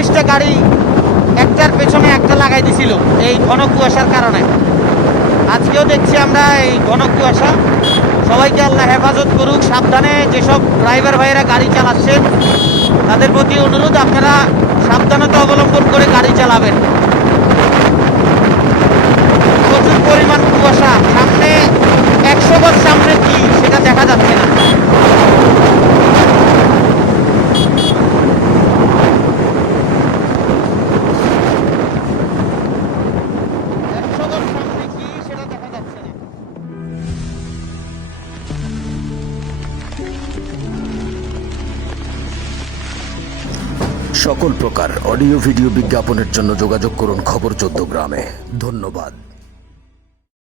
40টা গাড়ি একটার পেছনে একটা লাগাই দিছিল এই ঘন কুয়াশার কারণে। আজকেও দেখছি আমরা এই ঘন কুয়াশা। সবাইকে আল্লাহ হেফাজত করুক। সাবধানে যেসব ড্রাইভার ভাইয়েরা গাড়ি চালাচ্ছেন তাদের প্রতি অনুরোধ, আপনারা সাবধানতা অবলম্বন করে গাড়ি চালাবেন। প্রচুর পরিমাণ কুয়াশা, সামনে 100 গজ সামনে কি সেটা দেখা যাচ্ছে না। সকল প্রকার অডিও ভিডিও বিজ্ঞাপনের জন্য যোগাযোগ করুন খবর 14 গ্রামে। ধন্যবাদ।